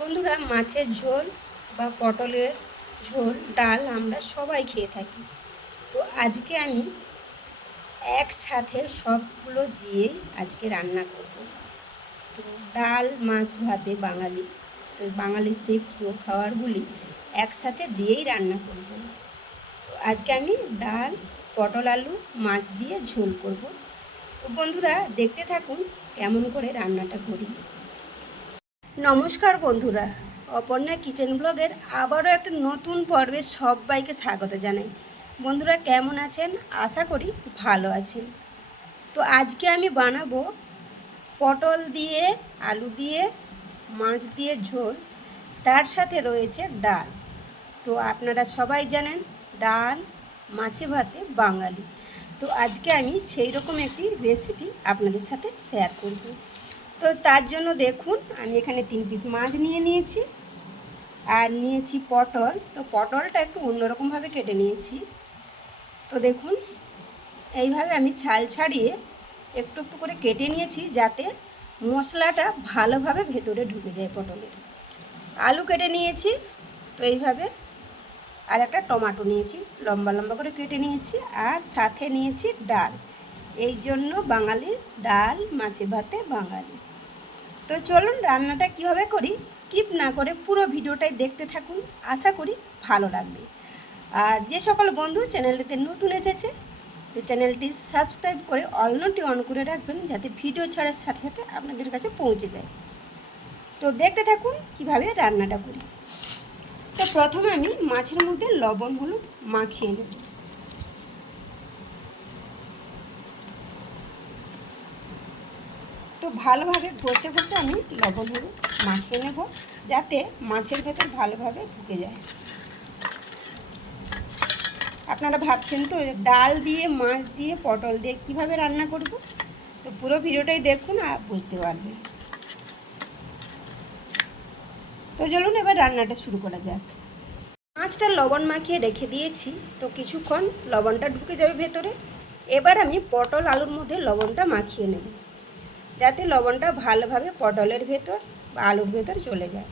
বন্ধুরা, মাছের ঝোল বা পটলের ঝোল ডাল আমরা সবাই খেয়ে থাকি। তো আজকে আমি একসাথে সবগুলো দিয়েই আজকে রান্না করব। তো ডাল মাছ ভাতে বাঙালি, তো বাঙালির সেই প্রিয় খাবারগুলি একসাথে দিয়েই রান্না করব। তো আজকে আমি ডাল, পটল আলু, মাছ দিয়ে ঝোল করব। তো বন্ধুরা, দেখতে থাকুন কেমন করে রান্নাটা করি। নমস্কার বন্ধুরা, অপর্ণা কিচেন ব্লগের আবারও একটা নতুন পর্বে সবাইকে স্বাগত জানাই। বন্ধুরা কেমন আছেন? আশা করি ভালো আছেন। তো আজকে আমি বানাবো পটল দিয়ে, আলু দিয়ে, মাছ দিয়ে ঝোল, তার সাথে রয়েছে ডাল। তো আপনারা সবাই জানেন ডাল মাছে ভাতে বাঙালি। তো আজকে আমি সেই রকম একটি রেসিপি আপনাদের সাথে শেয়ার করব। তো তার জন্য দেখুন আমি এখানে 3 পিস মাছ নিয়ে নিয়েছি আর নিয়েছি পটল। তো পটলটা একটু অন্যরকমভাবে কেটে নিয়েছি। তো দেখুন এইভাবে আমি ছাল ছাড়িয়ে একটু একটু করে কেটে নিয়েছি যাতে মশলাটা ভালোভাবে ভেতরে ঢুকে যায় পটলের। আলু কেটে নিয়েছি তো এইভাবে, আর একটা টমেটো নিয়েছি লম্বা লম্বা করে কেটে নিয়েছি, আর সাথে নিয়েছি ডাল। এই জন্য বাঙালির ডাল মাছে ভাতে বাঙালি। তো চলুন রান্নাটা কিভাবে করি স্কিপ না করে পুরো ভিডিওটাই দেখতে থাকুন, আশা করি ভালো লাগবে। আর যে সকল বন্ধু চ্যানেলটিতে নতুন এসেছে তো চ্যানেলটি সাবস্ক্রাইব করে অল নোটি অন করে রাখবেন যাতে ভিডিও ছাড়ার সাথে সাথে আপনাদের কাছে পৌঁছে যায়। তো দেখতে থাকুন কিভাবে রান্নাটা করি। তো প্রথমে আমি মাছের মধ্যে লবণ হলুদ মাখিয়ে নেব। তো ভালোভাবে ঘষে ঘষে আমি লবণ হলুদ মাখিয়ে নেব যাতে মাছের ভেতর ভালোভাবে ঢুকে যায়। আপনারা ভাবছেন তো ডাল দিয়ে মাছ দিয়ে পটল দিয়ে কিভাবে রান্না করব, তো পুরো ভিডিওটাই দেখুন আর বুঝতে পারবেন। তো চলুন এবার রান্নাটা শুরু করা যাক। মাছটা লবণ মাখিয়ে রেখে দিয়েছি, তো কিছুক্ষণ লবণটা ঢুকে যাবে ভেতরে। এবার আমি পটল আলুর মধ্যে লবণটা মাখিয়ে নেব যাতে লবণটা ভালোভাবে পটলের ভেতর বা আলুর ভেতর চলে যায়।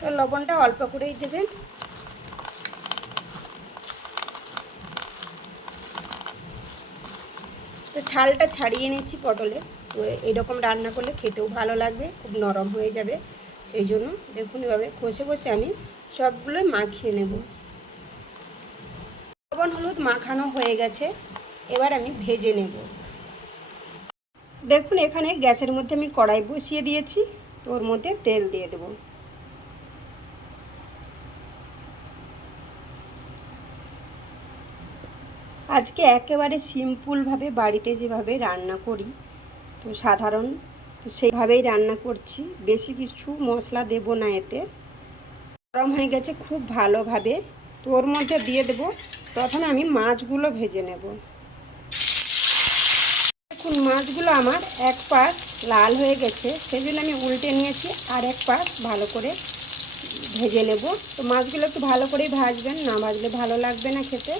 তো লবণটা অল্প করেই দেবেন। তো ছালটা ছাড়িয়ে নিচ্ছি পটলে। তো এরকম রান্না করলে খেতেও ভালো লাগবে, খুব নরম হয়ে যাবে। সেই জন্য দেখুন এভাবে ঘষে ঘষে আমি সবগুলোই মাখিয়ে নেব। লবণ হলুদ মাখানো হয়ে গেছে, এবার আমি ভেজে নেব। দেখুন এখানে গ্যাসের মধ্যে আমি কড়াই বসিয়ে দিয়েছি, তো ওর মধ্যে তেল দিয়ে দেব। আজকে একেবারে সিম্পলভাবে বাড়িতে যেভাবে রান্না করি, তো সাধারণ, তো সেইভাবেই রান্না করছি। বেশি কিছু মশলা দেব না এতে। গরম হয়ে গেছে খুব ভালোভাবে, তো ওর মধ্যে দিয়ে দেব। প্রথমে আমি মাছগুলো ভেজে নেব। দেখুন মাছগুলো আমার এক পাশ লাল হয়ে গেছে, সেজন্য আমি উল্টে নিয়েছি, আর এক পাশ ভালো করে ভেজে নেব। তো মাছগুলো একটু ভালো করেই ভাজবেন, না ভাজলে ভালো লাগবে না খেতে।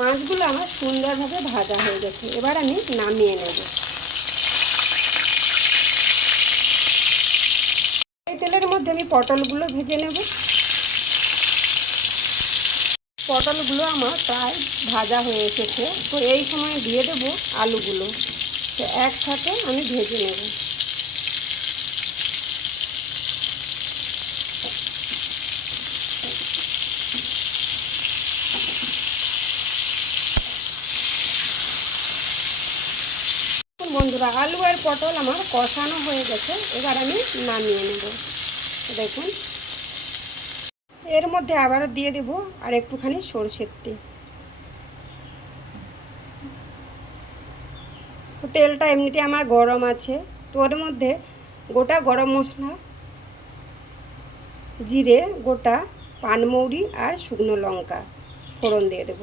মাছগুলো আমার সুন্দরভাবে ভাজা হয়ে গেছে, এবার আমি নামিয়ে নেব। এই তেলের মধ্যে আমি পটলগুলো ভেজে নেব। পটলগুলো আমার প্রায় ভাজা হয়ে এসেছে, তো এই সময় দিয়ে দেব আলুগুলো। তো একসাথে আমি ভেজে নেব। বন্ধুরা আলু আর পটল আমার কষানো হয়ে গেছে, এবার আমি নামিয়ে নেব। দেখুন এর মধ্যে আবারও দিয়ে দেব আর একটুখানি সরষের তেল। তো তেলটা এমনিতে আমার গরম আছে, তো ওর মধ্যে গোটা গরম মশলা, জিরে, গোটা পানমৌরি আর শুকনো লঙ্কা ফোড়ন দিয়ে দেব।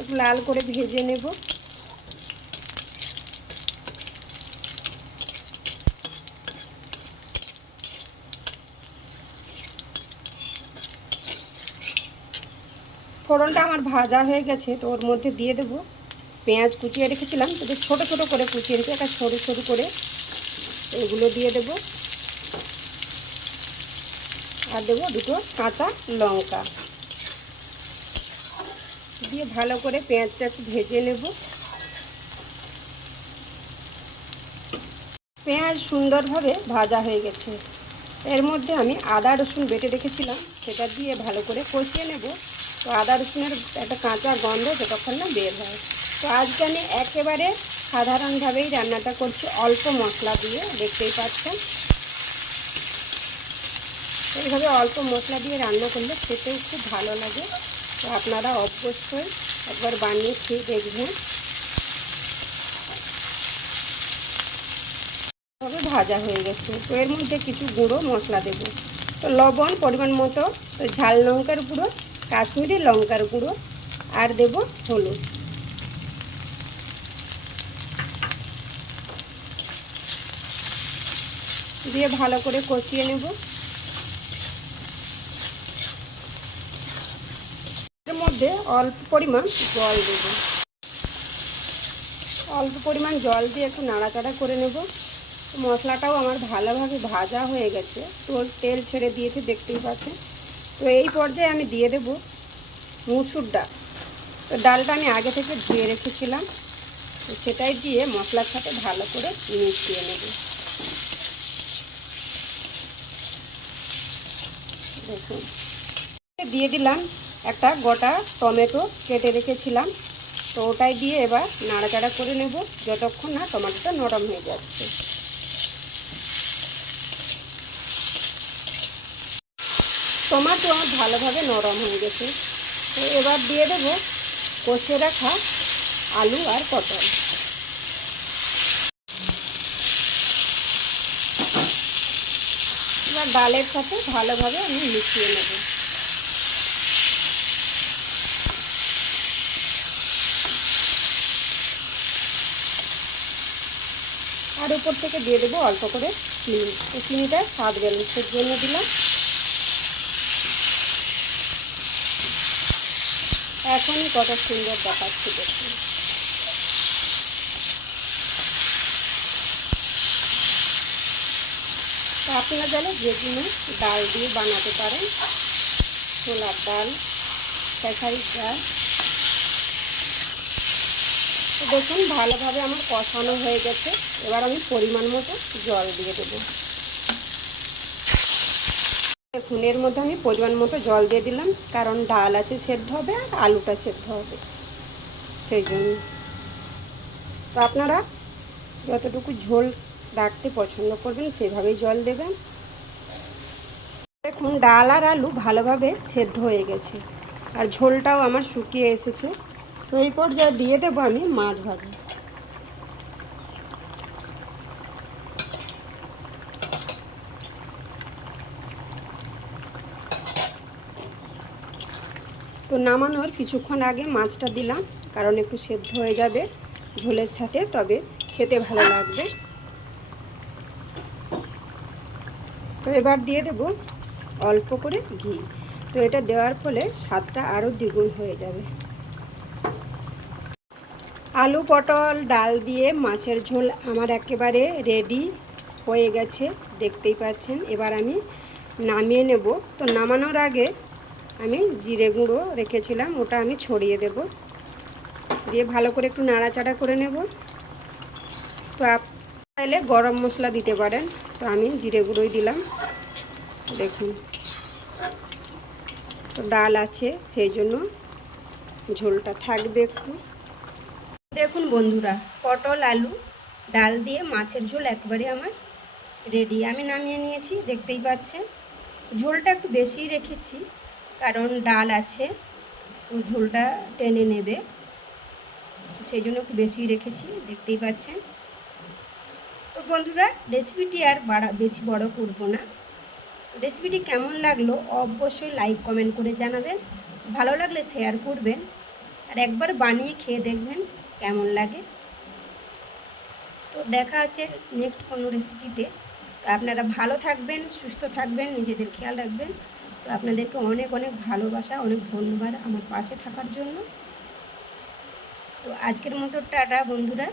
একটু লাল করে ভেজে নেব। ফোড়নটা আমার ভাজা হয়ে গেছে, তো ওর মধ্যে দিয়ে দেবো পেঁয়াজ কুচিয়ে রেখেছিলাম, তো ছোটো ছোটো করে কুচিয়ে রেখে একটা সরু সরু করে এগুলো দিয়ে দেবো। আর দেবো দুটো কাঁচা লঙ্কা দিয়ে ভালো করে পেঁয়াজটা একটু ভেজে নেব। পেঁয়াজ সুন্দরভাবে ভাজা হয়ে গেছে, এর মধ্যে আমি আদা রসুন বেটে রেখেছিলাম সেটা দিয়ে ভালো করে কষিয়ে নেব। তো আদা রসুনের একটা কাঁচা গন্ধ যতক্ষণ না বের হয়। তো আজকে আমি একেবারে সাধারণভাবেই রান্নাটা করছি, অল্প মশলা দিয়ে, দেখতেই পাচ্ছেন। এইভাবে অল্প মশলা দিয়ে রান্না করলে খেতেও খুব ভালো লাগে। তো আপনারা অবশ্যই একবার বানিয়ে খেয়ে দেখবেন। তবে ভাজা হয়ে গেছে, তো এর মধ্যে কিছু গুঁড়ো মশলা দেবো। তো লবণ পরিমাণ মতো, তো ঝাল লঙ্কার গুঁড়ো, কাশ্মীরি লঙ্কার গুঁড়ো, আর দেব হলুদ। দিয়ে ভালো করে কষিয়ে নেব। এর মধ্যে অল্প পরিমাণ জল দেব। অল্প পরিমাণ জল দিয়ে একটু নাড়াচাড়া করে নেব। মশলাটাও আমার ভালোভাবে ভাজা হয়ে গেছে, তো তেল ছেড়ে দিয়েছে, দেখতেই পাচ্ছেন। তো এই পর্যায়ে আমি দিয়ে দেব মুসুর ডাল। তো ডালটা আমি আগে থেকে ধুয়ে রেখেছিলাম, তো সেটাই দিয়ে মশলার সাথে ভালো করে মিশিয়ে নেব। দেখুন, দিয়ে দিলাম একটা গোটা টমেটো কেটে রেখেছিলাম, তো ওটাই দিয়ে এবার নাড়াচাড়া করে নেব যতক্ষণ না টমেটোটা নরম হয়ে যাচ্ছে। টমেটো আমার ভালোভাবে নরম হয়ে গেছে, তো এবার দিয়ে দেব কষে রাখা আলু আর পটল। এবার ডালের সাথে ভালোভাবে আমি মিশিয়ে নেব। আর উপর থেকে দিয়ে দেবো অল্প করে চিনি। তো চিনিটা স্বাদ ব্যালেন্সের জন্য দিলাম। এখনই কত সুন্দর দেখাচ্ছে দেখুন। তো আপনারা চাইলে যে কোনো ডাল দিয়ে বানাতে পারেন, ছোলার ডাল, খেসারির ডাল। তো দেখুন ভালোভাবে আমার কষানো হয়ে গেছে, এবার আমি পরিমাণ মতো জল দিয়ে দেবো। দেখুন এর মধ্যে আমি পরিমাণ মতো জল দিয়ে দিলাম, কারণ ডাল আছে সেদ্ধ হবে আর আলুটা সেদ্ধ হবে, সেই জন্য। তো আপনারা যতটুকু ঝোল রাখতে পছন্দ করবেন সেভাবেই জল দেবেন। দেখুন ডাল আর আলু ভালোভাবে সেদ্ধ হয়ে গেছে, আর ঝোলটাও আমার শুকিয়ে এসেছে। তো এই পর্যায়ে দিয়ে দেবো আমি মাছ ভাজা। তো নামানোর কিছুক্ষণ আগে মাছটা দিলাম, কারণ একটু সেদ্ধ হয়ে যাবে ঝোলের সাথে, তবে খেতে ভালো লাগবে। তো এবার দিয়ে দেব অল্প করে ঘি। তো এটা দেওয়ার ফলে স্বাদটা আরও দ্বিগুণ হয়ে যাবে। আলু পটল ডাল দিয়ে মাছের ঝোল আমার একেবারে রেডি হয়ে গেছে, দেখতেই পাচ্ছেন। এবার আমি নামিয়ে নেব। তো নামানোর আগে আমি জিরে গুঁড়ো রেখেছিলাম, ওটা আমি ছড়িয়ে দেব, দিয়ে ভালো করে একটু নাড়াচাড়া করে নেব। তো চাইলে গরম মশলা দিতে পারেন, তো আমি জিরে গুঁড়োই দিলাম। দেখুন তো ডাল আছে সেই জন্য ঝোলটা থাকবে একটু। দেখুন বন্ধুরা, পটল আলু ডাল দিয়ে মাছের ঝোল একবারে আমার রেডি। আমি নামিয়ে নিয়েছি, দেখতেই পাচ্ছেন। ঝোলটা একটু বেশি রেখেছি, কারণ ডাল আছে, তো ঝোলটা টেনে নেবে, সেই জন্য একটু বেশি রেখেছি, দেখতেই পাচ্ছেন। তো বন্ধুরা রেসিপিটি আর বেশি বড় করব না। রেসিপিটি কেমন লাগলো অবশ্যই লাইক কমেন্ট করে জানাবেন, ভালো লাগলে শেয়ার করবেন, আর একবার বানিয়ে খেয়ে দেখবেন কেমন লাগে। তো দেখা হচ্ছে নেক্সট কোনো রেসিপিতে। তো আপনারা ভালো থাকবেন, সুস্থ থাকবেন, নিজেদের খেয়াল রাখবেন। তো আপনাদেরকে অনেক অনেক ভালোবাসা, অনেক ধন্যবাদ আমার পাশে থাকার জন্য। তো আজকের মতো টাটা বন্ধুরা।